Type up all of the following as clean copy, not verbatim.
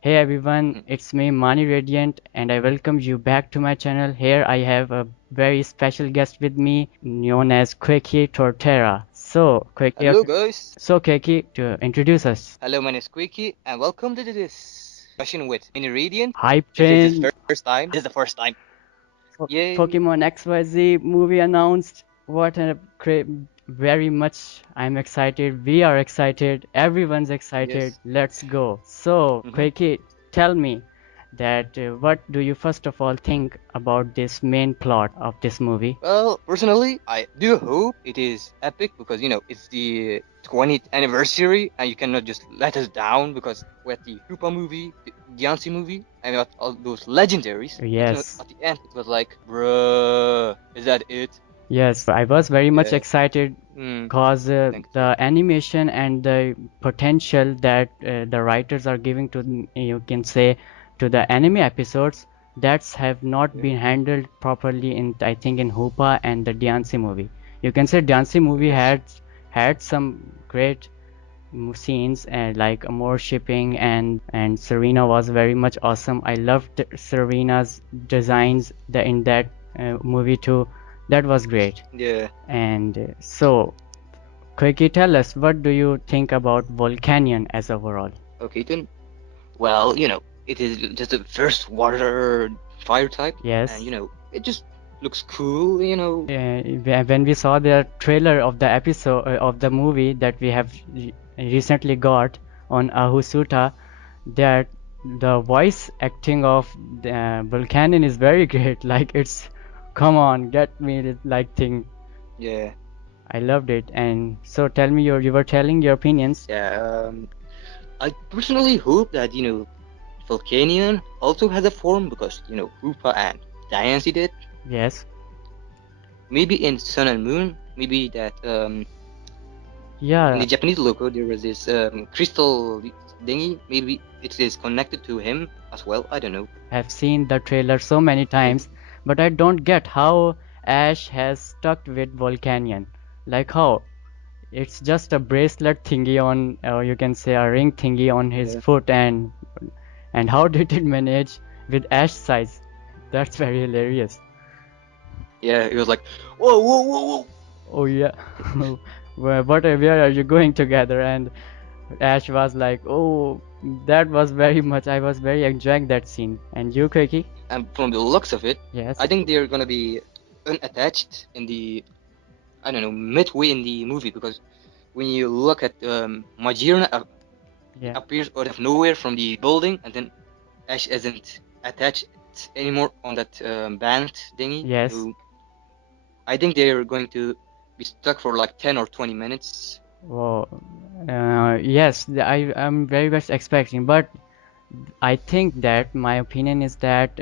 Hey everyone, Mm. it's me ManiRadiant and I welcome you back to my channel. Here I have a very special guest with me known as Quaky Tortera. Hello, guys. To introduce us. Hello, my name is Quaky, and welcome to this session with ManiRadiant. Hype If this is train, first time, this is the first time. Yay! Pokemon XYZ movie announced. Very much I'm excited. We are excited. Everyone's excited. Yes. Let's go. So, hmm Quaky, tell me that what do you first of all think about this main plot of this movie? Well, personally, I do hope it is epic because it's the 20th anniversary, and you cannot just let us down because we had the Hoopa movie, the Diancie movie, and we had all those legendaries. But Yes, at the end, it was like, bruh, is that it? yes, I was very much Yeah. excited Mm, because thank you. the animation and the potential that the writers are giving to, you can say, to the anime episodes that's have not Yeah. been handled properly in, I think, in Hoopa and the Diancie movie. You can say Diancie movie Yes. had some great scenes and like more shipping and Serena was very much awesome. I loved Serena's designs in that movie too. That was great. Yeah. And quickly tell us, what do you think about Volcanion as overall? Okay, then. Well, it is just the first water fire type, and Yes. it just looks cool. When we saw the trailer of the episode of the movie that we have recently got on Ahusuta, that the voice acting of Volcanion is very great. Like it's, come on, get me this like thing. Yeah, I loved it. And so tell me you were telling your opinions. yeah. I personally hope that Volcanion also has a form because Hoopa and Diancie did. Yes. Maybe in Sun and Moon, maybe that in Yeah, the Japanese logo there was this crystal thingy. Maybe it is connected to him as well. I don't know. I've seen the trailer so many Maybe. times, but I don't get how Ash has stuck with Volcanion. Like how? It's just a bracelet thingy on, or you can say a ring thingy on his Yeah. foot, and how did it manage with Ash size? That's very hilarious. Yeah, it was like, whoa, whoa, whoa, whoa. Oh yeah, where are you going together? And Ash was like, oh, that was very much. I was very enjoying that scene. And you, Quakey? And from the looks of it, I Yes. think they're gonna be unattached in the I don't know midway in the movie because when you look at Magearna Yeah. appears out of nowhere from the building, and then Ash isn't attached anymore on that band thingy. Yes. So I think they're going to be stuck for like 10 or 20 minutes. Well, yes, I'm very much expecting, but I think that my opinion is that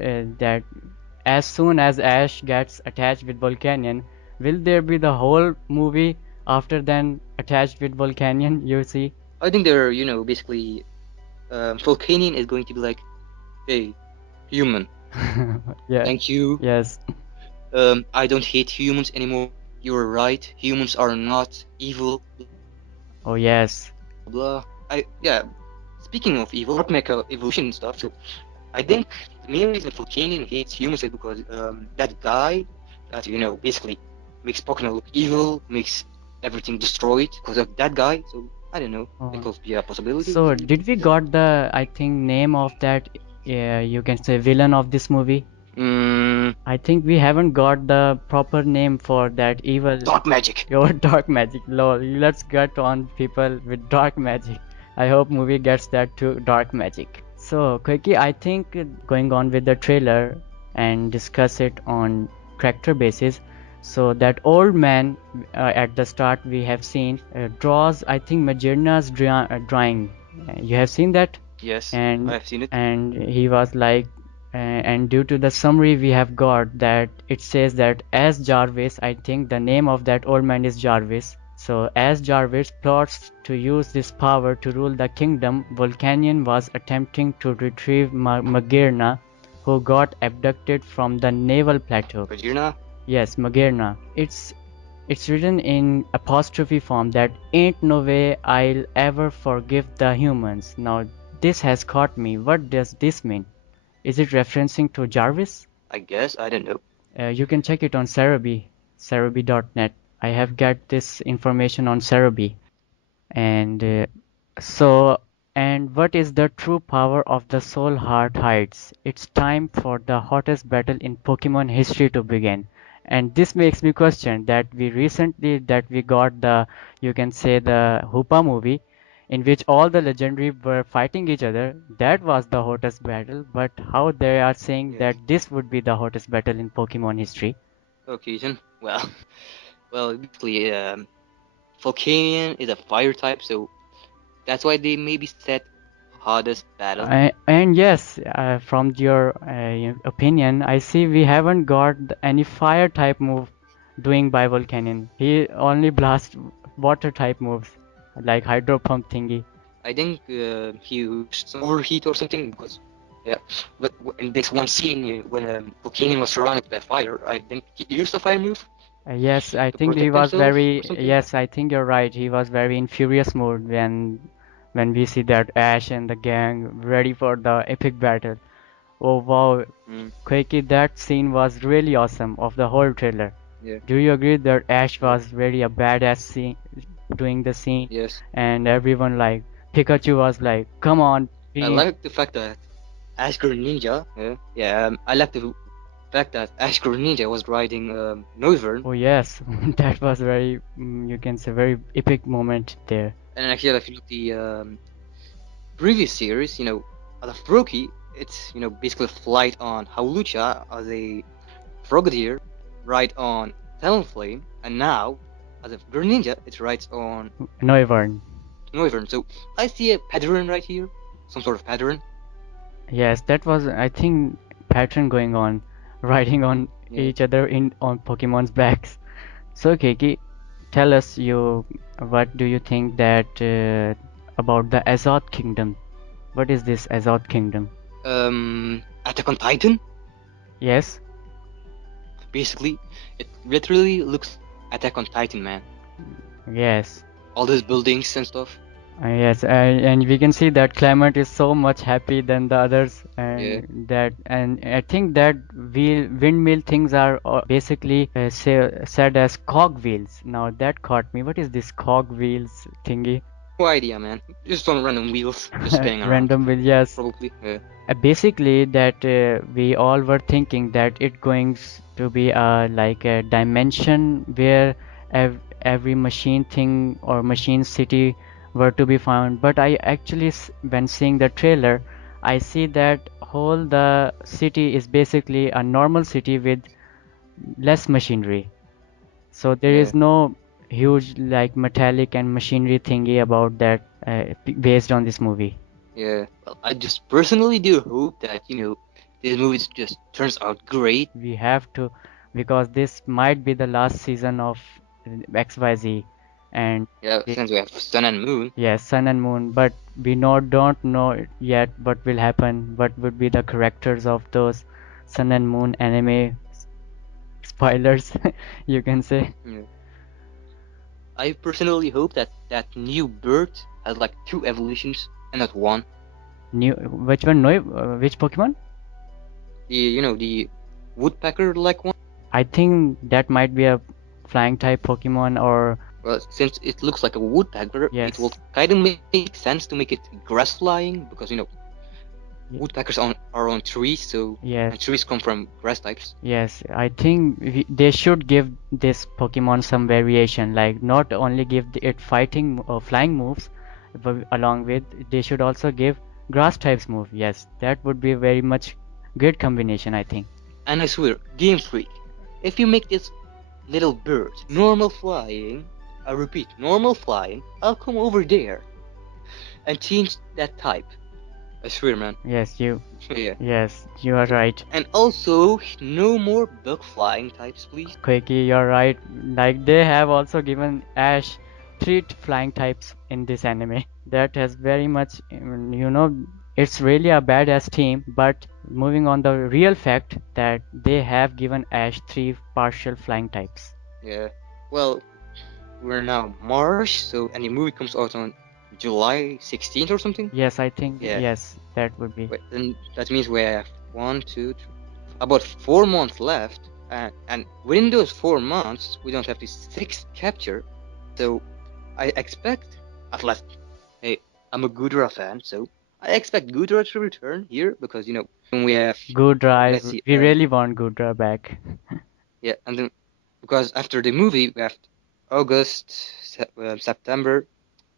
as soon as Ash gets attached with Volcanion, will there be the whole movie after then attached with Volcanion? You see? I think they're basically Volcanion is going to be like, hey, human, Yeah. thank you. Yes. I don't hate humans anymore. You're right. Humans are not evil. Oh yes. Blah. Yeah. Speaking of evil, Dark Mecha evolution and stuff. So I think the main reason Volcanion hates humans is because that guy that basically makes Pokemon look evil, makes everything destroyed because of that guy. So I don't know. It Oh. could be a possibility. So did we got the I think name of that you can say villain of this movie? Mm, I think we haven't got the proper name for that evil. dark magic. Your dark magic, lol. Let's get on people with dark magic. I hope movie gets that too, dark magic. So, quickly, I think going on with the trailer and discuss it on character basis. So that old man at the start we have seen draws, I think, Magearna's drawing. You have seen that? Yes, I and have seen it. and he was like and due to the summary we have got that it says that as Jarvis, I think the name of that old man is Jarvis. So as Jarvis plots to use this power to rule the kingdom, Volcanion was attempting to retrieve Magearna, who got abducted from the naval plateau. Magearna. Yes, Magearna. It's written in apostrophe form that ain't no way I'll ever forgive the humans. Now This has caught me. What does this mean? Is it referencing to Jarvis? I guess, I don't know. You can check it on Cerebi, cerebi.net. I have got this information on Cerebi. And so, and what is the true power of the Soul Heart Heights? It's time for the hottest battle in Pokemon history to begin. And this makes me question that we got the, you can say, the Hoopa movie, in which all the legendary were fighting each other. That was the hottest battle, but how they are saying Yeah. that this would be the hottest battle in Pokemon history? Okay, then. Well, basically, Volcanion is a fire type, so that's why they maybe set hardest battle. And yes, from your opinion, I see we haven't got any fire type move doing by Volcanion. He only blasts water type moves like Hydro Pump thingy. I think he used some overheat or something because, yeah. But in this one scene when Volcanion was surrounded by fire, I think he used a fire move Yes, I to think he protect was himself or very. something. Yes, I think you're right. He was very in furious mood when we see that Ash and the gang ready for the epic battle. Oh wow, Mm, Quaky, that scene was really awesome of the whole trailer. yeah, Do you agree that Ash yeah, was very a badass scene doing the scene yes. and everyone like Pikachu was like, come on, I team. like the fact that Ash Ninja, I like the fact that Ash Ninja was riding Noivern, Oh yes, that was very you can say very epic moment there. and actually, if you look the previous series, as a Froakie, it's basically a flight on Hawlucha as a Frogadier, ride on Talonflame, and now as a Greninja, it rides on Noivern. Noivern. So I see a pattern right here, some sort of pattern. Yes, that was I think pattern going on, riding on Yeah. each other in on Pokemon's backs. So Keiki, tell us what do you think that about the Azoth Kingdom? What is this Azoth Kingdom? Attack on Titan. Yes, Basically, it literally looks Attack on Titan, man. yes, All those buildings and stuff. yes, and we can see that Clement is so much happy than the others, Yeah. and I think that windmill things are basically said as cog wheels. Now that caught me. What is this cog wheels thingy? No idea, man. Just on random wheels, just spinning around. Random wheel, yes. Probably. Yeah. Basically, that we all were thinking that it going to be like a dimension where every machine thing or machine city were to be found. But I actually, when seeing the trailer, I see that whole the city is basically a normal city with less machinery. So there Yeah. is no huge like metallic and machinery thingy about that based on this movie. Yeah. Well, I just personally do hope that this movie just turns out great. We have to, because this might be the last season of XYZ, and Yeah, since we have Sun and Moon. yes, Sun and Moon, but we don't know it yet what will happen, what would be the characters of those Sun and Moon anime spoilers, you can say. Yeah. I personally hope that that new bird has like 2 evolutions and not 1. New, which one? No, which Pokemon? The woodpecker like one. I think that might be a flying type Pokemon, or Well, since it looks like a woodpecker, yes, it will kind of make sense to make it grass flying because woodpeckers are on trees, so yes. and trees come from grass types. Yes, I think they should give this Pokemon some variation, like not only give it fighting or flying moves, but along with they should also give grass types move. Yes, that would be very much good combination, I think. And I swear, Game Freak, if you make this little bird normal flying, I repeat, normal flying, I'll come over there and change that type. I swear, man. Yes, Yeah. yes, you are right. And also, no more bug flying types, please. Quaky, you're right. Like they have also given Ash three flying types in this anime. That has very much, it's really a badass team. But moving on the real fact that they have given Ash three partial flying types. Yeah. Well, we're now March, so any movie comes out on July 16th or something. Yes, I think Yeah. yes, that would be. Wait, then that means we have one, two, three, about 4 months left, and within those 4 months, we don't have the sixth capture. So I expect, at least, hey, I'm a Gudra fan, so I expect Gudra to return here because when we have, Gudra, let's see, we really want Gudra back. yeah, and then because after the movie we have August, September,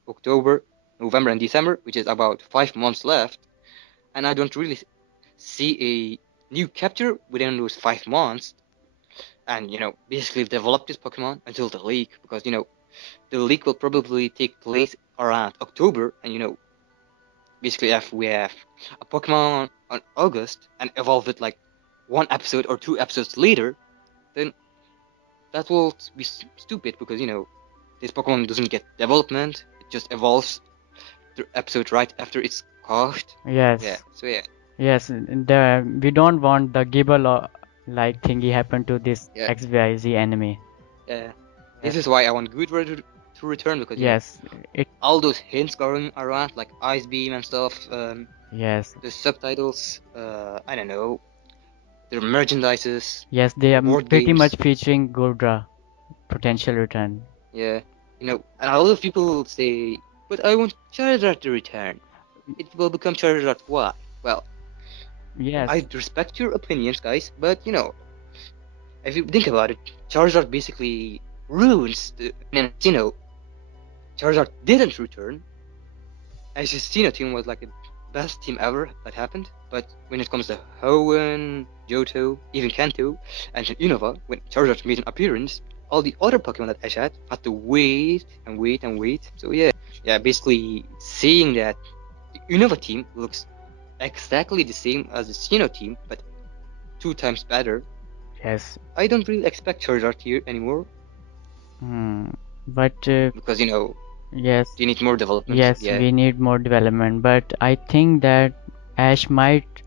October, November, and December, which is about 5 months left, and I don't really see a new capture within those 5 months, and basically develop this Pokemon until the leak, because the leak will probably take place around October, and basically if we have a Pokemon on August and evolve it like one episode or 2 episodes later, then that will be stupid because this Pokemon doesn't get development; it just evolves the episode right after it's caught. Yes, Yeah. So yeah, yes. We don't want the Gibble like thingy happen to this yeah, XYZ enemy. yeah. Yeah. This is why I want Gudra to return because Yes, it. all those hints going around like Ice Beam and stuff. Yes, The subtitles. I don't know. Their merchandises, yes. They are board pretty games. much featuring Gudra potential return. Yeah. And a lot of people say, but I want Charizard to return. It will become Charizard. Why? Well, Yes, I respect your opinions, guys, but if you think about it, Charizard basically ruins the. And Charizard didn't return. As team was like the best team ever that happened. But when it comes to Hoenn, Johto, even Kanto, and Unova, when Charizard made an appearance, all the other Pokemon that Ash had to wait and wait and wait. So yeah, basically seeing that the Unova team looks exactly the same as the Sinnoh team, but 2 times better. yes. I don't really expect Charizard here anymore But because yes, they need more development. yes, Yeah, we need more development. But I think that Ash might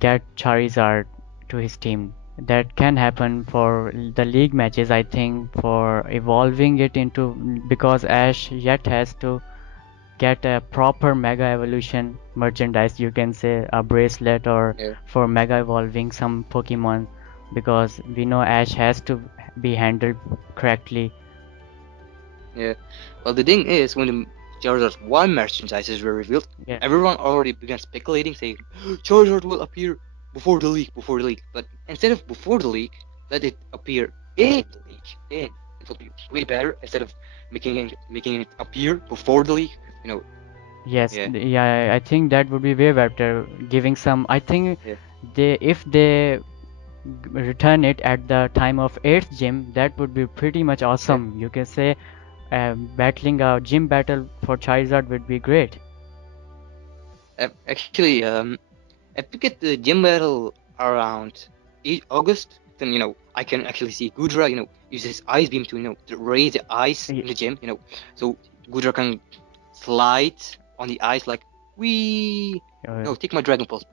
get Charizard to his team. That can happen for the league matches, I think, for evolving it into, because Ash yet has to get a proper Mega Evolution merchandise, you can say a bracelet, or yeah, for Mega Evolving some Pokemon, because we know Ash has to be handled correctly. yeah. Well, the thing is, when the Charizard 1 merchandises were revealed, Yeah. everyone already began speculating, saying Charizard will appear before the leak. But instead of before the leak, let it appear in the leak. It will be way better instead of making it appear before the leak. Yes, Yeah, yeah, I think that would be way better. Giving some, I think yeah, if they return it at the time of 8th gym, that would be pretty much yeah. awesome. You can say battling a gym battle for Charizard would be great. Actually, if we get the gym battle around August, then I can actually see Gudra, use his ice beam to to raise the ice Y- in the gym, so Gudra can slide on the ice like we. uh, No, take my Dragon Pulse.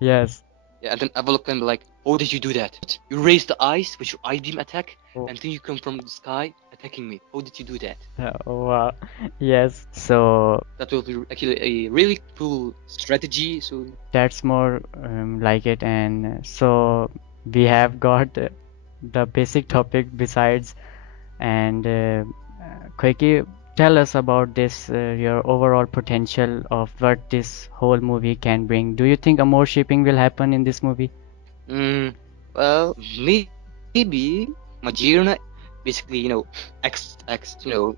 yes. Yeah, and then Avalok can be like, "How did you do that? You raised the ice with your ice beam attack, Oh, and then you come from the sky attacking me. How did you do that?" wow. Yes. So That will be actually a really cool strategy. So that's more like it, and so we have got the basic topic besides, and Quaky, tell us about this, your overall potential of what this whole movie can bring. Do you think a more shipping will happen in this movie? Mm, well, maybe Magearna basically,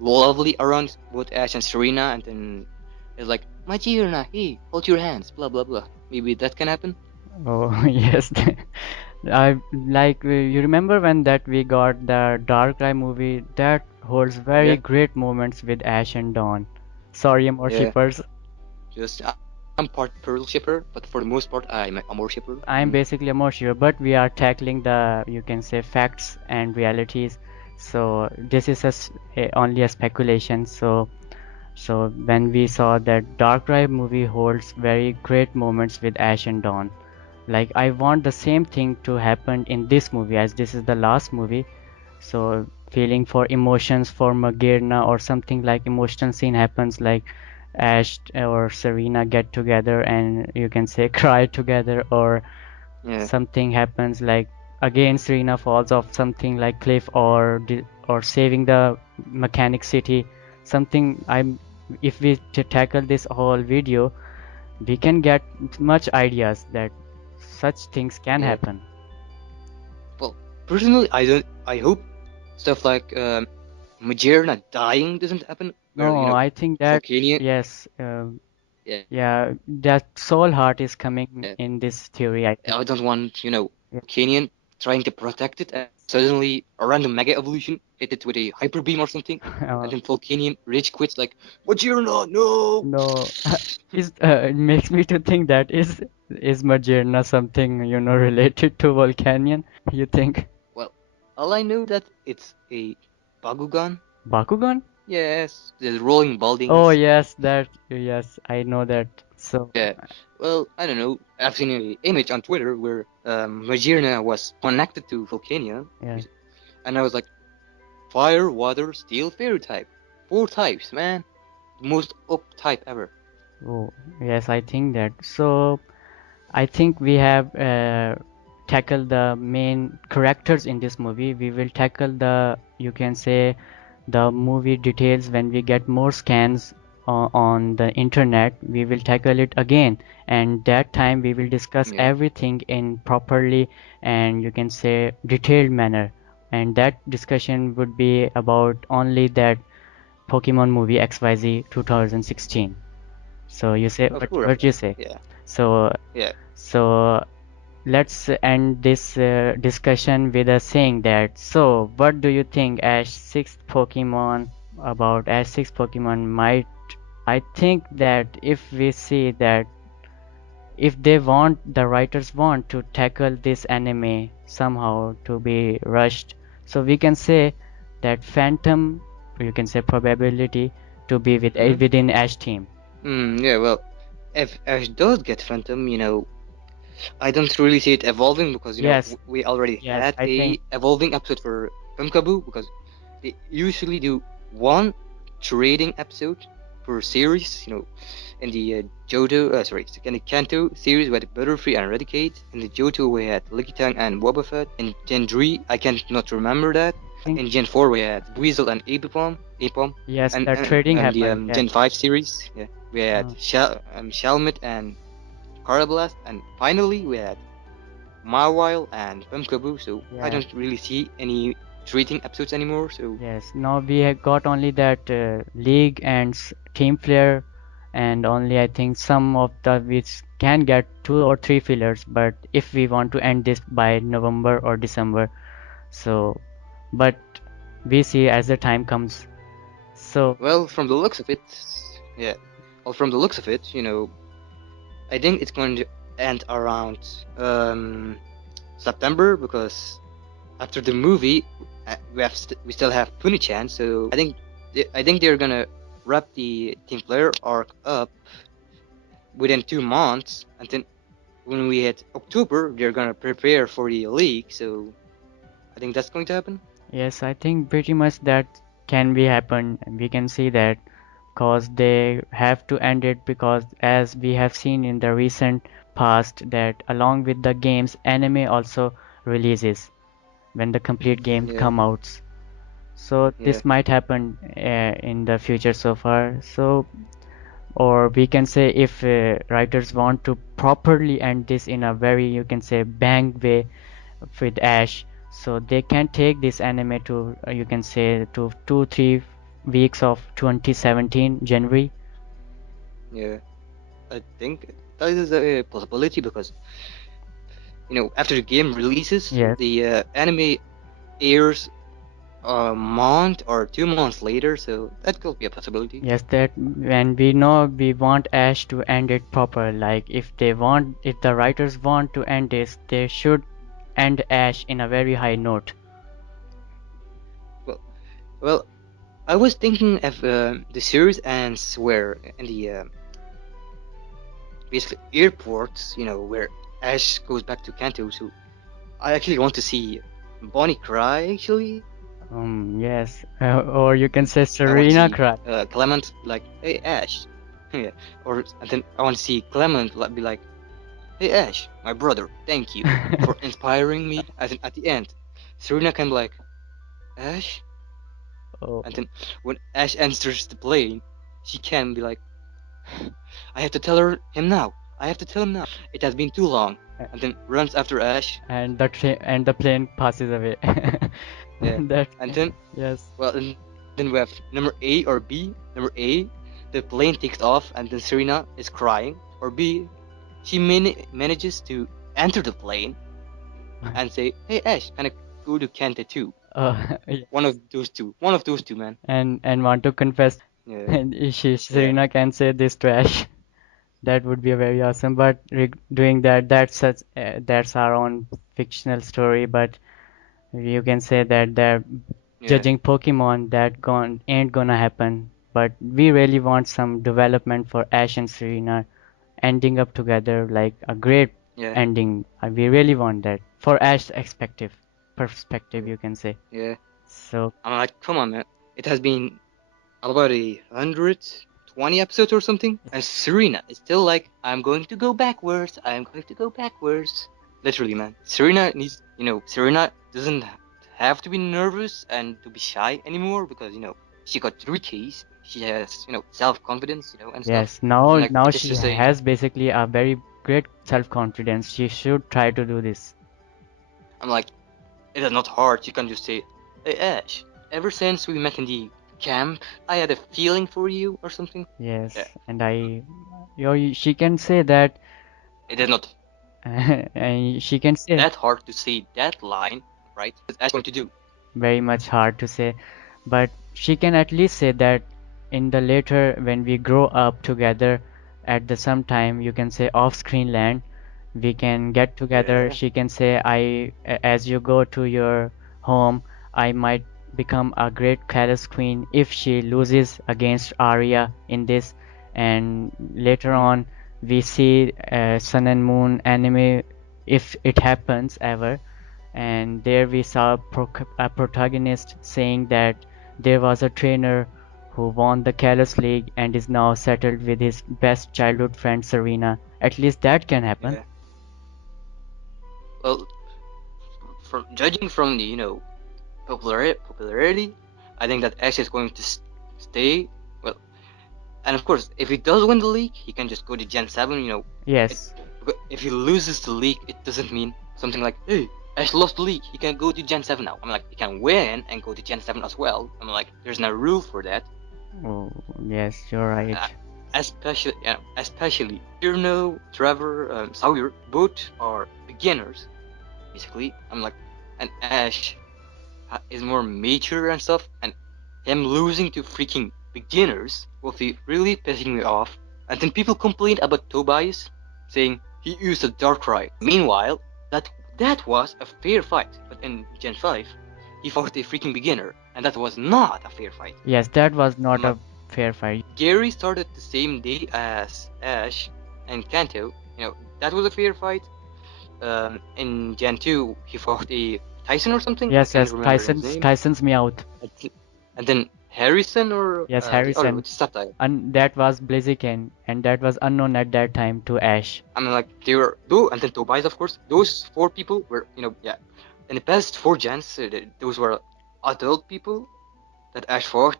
lovely around both Ash and Serena, and then it's like, Magearna, hey, hold your hands, blah blah blah. Maybe that can happen. Oh, yes. I like you remember when that we got the Dark Eye movie that holds very Yeah, great moments with Ash and Dawn. Sorry, more yeah. shippers. Just I'm part Pearl shipper, but for the most part, I'm a Amor shipper. I'm basically a more sure, but we are tackling the, you can say, facts and realities. So this is only a speculation. So when we saw that Dark Ride movie holds very great moments with Ash and Dawn. Like I want the same thing to happen in this movie, as this is the last movie. So feeling for emotions for Magearna or something like emotional scene happens like Ash or Serena get together and you can say cry together, or Yeah, something happens like again Serena falls off something like cliff or saving the mechanic city. Something I'm If we tackle this whole video, we can get much ideas that such things can yeah. happen. Well, personally, I don't. I hope stuff like Magearna dying doesn't happen. Where No, I think that Volcanion. yes, Yeah, yeah, that soul heart is coming yeah. in this theory, I think. I don't want Yeah. Volcanion trying to protect it, and suddenly a random Mega Evolution hit it with a Hyper Beam or something, and then Volcanion rage quits like Magearna, no. No, is it makes me to think that is Magearna something related to Volcanion? You think Well, all I know that it's a Bakugan. Bakugan? Yes, the rolling Oh baldings. yes, that yes, I know that. So Yeah. Well, I don't know. I've seen an image on Twitter where Magearna was connected to Volcanion, yeah. and I was like, fire, water, steel, fairy type. Four types, man. The most up type ever. Oh yes, I think that. So I think we have tackled the main characters in this movie. We will tackle the, you can say, the movie details when we get more scans on the internet. We will tackle it again, and that time we will discuss Yeah. everything in properly and you can say detailed manner. And that discussion would be about only that Pokemon movie XYZ 2016. So you say Of course. what you say? Yeah. So Yeah. so let's end this discussion with a saying that. So, what do you think Ash 6 Pokemon might? I think that if we see that if they want, the writers want to tackle this anime somehow to be rushed, so we can say that Phantom, you can say probability to be Hmm. within Ash team. Yeah. Well, if Ash does get Phantom, I don't really see it evolving because Yes, we already yes, had I a think evolving episode for Pumpkaboo because they usually do one trading episode per series. In the in the Kanto series we had Butterfree and Eradicate. In the Johto we had Lickitung and Wobbuffet. In Gen 3 I can't not remember that. think In Gen 4 we had Weasel and Apom. yes, And the trading and the happened. Yes. Gen 5 series, yeah, we had Uh, Shelmet and Carablast, and finally we had Mawile and Pumpkaboo. So I yeah. don't really see any trading episodes anymore. So Yes, now we have got only that league and team player, and only I think some of the which can get 2 or 3 fillers. But if we want to end this by November or December, so but we see as the time comes. So well, from the looks of it, yeah. Well, from the looks of it, I think it's going to end around September because after the movie, we still have Puni-chan. So I think they're gonna wrap the team player arc up within 2 months, and then when we hit October, they're gonna prepare for the league. So I think that's going to happen. yes, I think pretty much that can be happen. We can see that because they have to end it because as we have seen in the recent past that along with the games, anime also releases when the complete game Yeah, come out. So yeah, this might happen in the future so far. So or we can say if writers want to properly end this in a very you can say bang way with Ash, so they can take this anime to you can say to 2 3 weeks of 2017 January. yeah. I think that is a possibility because after the game releases, Yes. the anime airs a month or 2 months later, so that could be a possibility. Yes, that and we know we want Ash to end it proper. Like if the writers want to end this, they should end Ash in a very high note. Well, well, I was thinking if the series ends where in the basically airports, where Ash goes back to Kanto. So I actually want to see Bonnie cry. Actually, Yes. Or you can say I want to Serena see cry. Clement like, "Hey Ash," yeah, or and then I want to see Clement be like, "Hey Ash, my brother, thank you for inspiring me." As in, at the end, Serena can be like, "Ash," Oh, and then when Ash enters the plane, she can be like, "I have to tell him now. I have to tell him now. It has been too long." And then runs after Ash. and the plane passes away. Yeah, That and then yes. well, and then we have number A or B. Number A, the plane takes off, and then Serena is crying. Or B, she manages to enter the plane and say, "Hey Ash, can I go to Kante too?" One Yes. of those two. One of those two, man. And want to confess, Yeah, and yeah, Serena can say this to Ash. That would be very awesome. But doing that, that's our own fictional story. But you can say that they're yeah, judging Pokemon that ain't gonna happen. But we really want some development for Ash and Serena ending up together like a great yeah, ending. We really want that for Ash's perspective, you can say. yeah. So I'm like, come on, man. It has been about 120 episodes or something, and Serena is still like, "I'm going to go backwards. I'm going to go backwards." Literally, man. Serena needs, Serena doesn't have to be nervous and to be shy anymore because she got 3 keys. She has self-confidence, and stuff. yes, now I'm like, now it is she just a. has basically a very great self-confidence. She should try to do this. I'm like, it is not hard. You can just say, "Hey Ash, ever since we met in the camp, I had a feeling for you," or something. Yeah, Yes, and she can say that, it is not and she can say that hard to say that line, right? That's Ash going to do. very much hard to say, but she can at least say that in the later when we grow up together at the some time you can say off screen land we can get together. Yeah, She can say as you go to your home I might become a great Kalos queen if she loses against Arya in this, and later mm, on we see Sun and Moon anime if it happens ever, and there we saw a protagonist saying that there was a trainer who won the Kalos League and is now settled with his best childhood friend Serena. At least that can happen. yeah. Well, from judging from the popularity, I think that Ash is going to stay. Well, and of course, if he does win the league, he can just go to Gen 7. It, Yes, if he loses the league, it doesn't mean something like, "Hey, Ash lost the league. He can go to Gen 7 now." I'm like, he can win and go to Gen 7 as well. I'm like, there's no rule for that. oh, yes, you're Uh, right. especially Trevor, Sawyer, both are beginners. Basically, I'm like, and Ash is more mature and stuff, and him losing to freaking beginners will be really pissing me off. And then people complain about Tobias, saying he used a Darkrai. Meanwhile, that was a fair fight, but in Gen 5, he fought a freaking beginner, and that was not a fair fight. Yes, that was I'm not like, a fair fight. Gary started the same day as Ash and Kanto. That was a fair fight. In Gen 2, he fought a Tyson or something. I Yes, can't yes, remember his name. Tyson's Meowth. And then Harrison or Yes, the other Harrison. with subtitle. And that was Blaziken, and that was unknown at that time to Ash. I mean, like they were though, and then Tobias, of course. Those 4 people were, yeah. In the past 4 gens, those were adult people that Ash fought.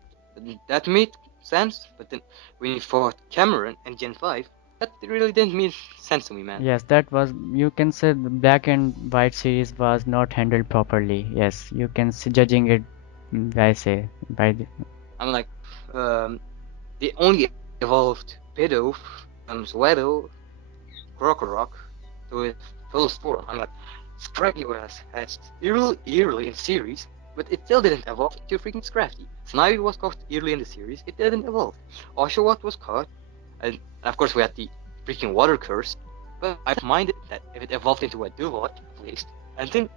That made sense. But then when he fought Cameron in Gen 5, that really didn't make sense to me, man. Yes, that was, you can say the Black and White series was not handled properly. Yes, you can see judging it, I say, by the, I'm like, they only evolved Bidoof, Zweddle, Krokorok to its fullest form. I'm like, Scraggy was hatched early in the series, but it still didn't evolve into freaking Scrafty. Snivy was caught early in the series, it didn't evolve. Oshawott was caught, and of course we had the freaking Water Curse, but I minded that if it evolved into a Duvot, at least. And then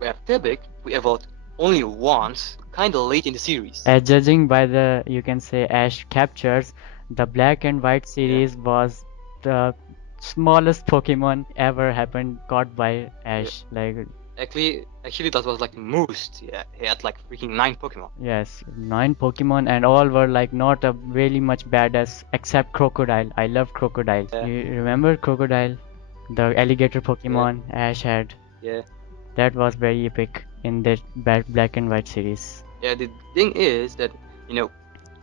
we have Tibik, we evolved only once, kinda late in the series. judging by the, you can say, Ash captures, the Black and White Yeah, series was the smallest Pokemon ever happened caught by yeah. Ash. Like, Actually, that was like the most. Yeah, he had like freaking 9 Pokemon. Yes, 9 Pokemon, and all were like not a really much badass except Crocodile. I love Crocodile. Yeah. You remember Crocodile? The alligator Yeah, Pokemon Ash had. yeah, That was very epic in the Black and White series. yeah. The thing is that you know,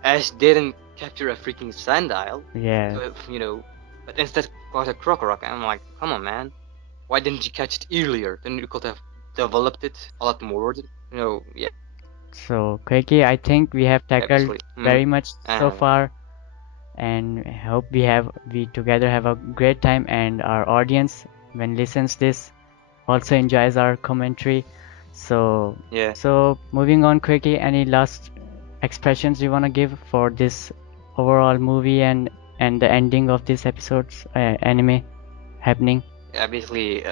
Ash didn't capture a freaking Sandile, Yeah. so but instead caught a Crocorock. And I'm like, come on, man, why didn't you catch it earlier? Then you could have developed it a lot more. Yeah, So, Quaky, I think we have tackled basically. very much so Uh, far, and hope we together have a great time, and our audience, when listens this, also enjoys our commentary. So, yeah. moving on, Quaky, any last expressions you wanna give for this overall movie and the ending of this episode's anime happening? Yeah, basically,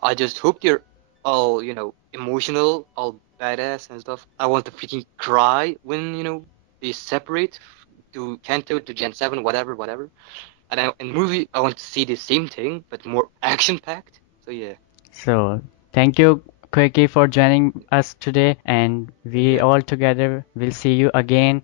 I just hope they're all, emotional, all badass and stuff. I want to freaking cry when, they separate to Kanto, to Gen 7, whatever, whatever. And in the movie, I want to see the same thing, but more action-packed. So yeah, So, thank you, Quickie, for joining us today, and we yeah, all together will see you again.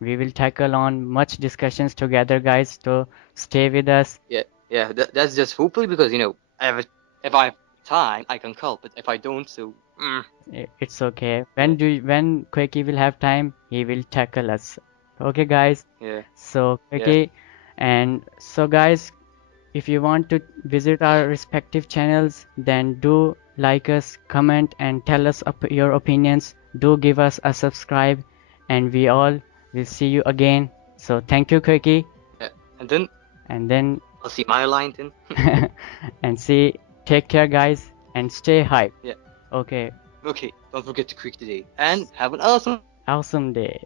We will tackle on much discussions together, guys. So stay with us. yeah, yeah. That's just hopefully because, if I have time, I can call, but if I don't, so, It's okay. yeah, When Quickie will have time, he will tackle us. Okay, guys. yeah, So yeah, Quickie, and so guys, if you want to visit our respective channels, then do like us, comment, and tell us your opinions. Do give us a subscribe, and we all will see you again. So thank you, Quickie, yeah. And then and then I'll see my line then. and see. Take care, guys, and stay hype. Yeah. Okay, Okay, don't forget to click today and have an awesome awesome day.